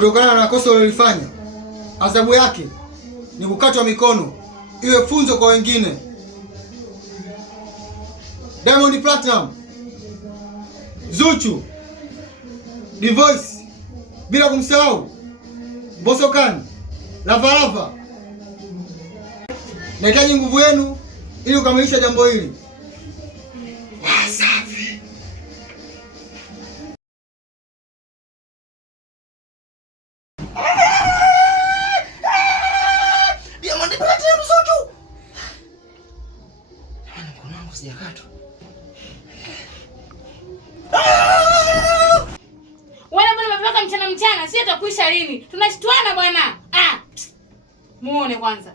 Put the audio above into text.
kutokana na kosa ulilofanya. Adhabu yake ni kukatwa mikono, iwe funzo kwa wengine. Diamond Platinum, Zuchu, Divoice, bila kumsahau Bosokan, Lavalava. Nahitaji nguvu yenu ili kukamilisha jambo hili. Wasafi. Diamond Platinum, Zuchu. Mkono wangu sijakatwa. Wewe mbona unapaka mchana, sio takuisha lini? Tunashtuana bwana. Muone kwanza.